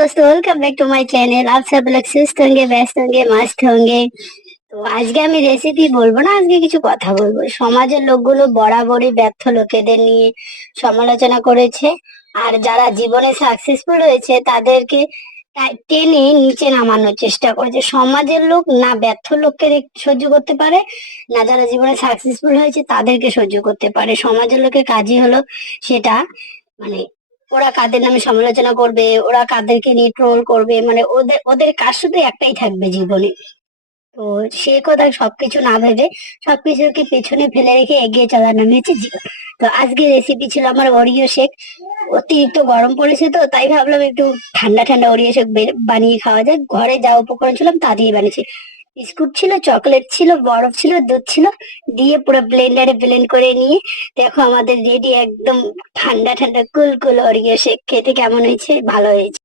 दोस्तों, welcome back to my channel. आप सब लोग सुस्त होंगे, ব্যস্ত होंगे, मस्त होंगे। তো আজকে আমি রেসিপি বলবো না, আজকে কিছু কথা বলবো। সমাজের লোকগুলো বরাবরই ব্যর্থ লোকেদের নিয়ে সমালোচনা করেছে, আর যারা জীবনে সাকসেসফুল হয়েছে তাদেরকে টেনে নিচে নামানোর চেষ্টা করেছে। সমাজের লোক না ব্যর্থ লোককে সহ্য করতে পারে, না যারা জীবনে সাকসেসফুল হয়েছে তাদেরকে সহ্য করতে পারে। সমাজের লোকের কাজই হলো সেটা, মানে ওরা কাদের নামে সমালোচনা করবে, ওরা কাদেরকে নিয়ে ট্রোল করবে, মানে ওদের ওদের কাজ শুধু একটাই থাকবে জীবনে। তো সে কথা সবকিছু না ভেবে সবকিছুকে পেছনে ফেলে রেখে এগিয়ে চলার নামই হচ্ছে জীবন। তো আজকে রেসিপি ছিল আমার ওরিও শেক। অতিরিক্ত গরম পড়েছে তো তাই ভাবলাম একটু ঠান্ডা ঠান্ডা ওরিও শেক বানিয়ে খাওয়া যাক। ঘরে যা উপকরণ ছিল তা দিয়ে বানিয়েছি। বিস্কুট ছিল, চকলেট ছিল, বরফ ছিল, দুধ ছিল, দিয়ে পুরো ব্লেন্ডারে ব্লেন্ড করে নিয়ে দেখো আমাদের রেডি একদম ঠান্ডা ঠান্ডা কুল কুল ওরিও শেক। খেতে কেমন হয়েছে? ভালো হয়েছে।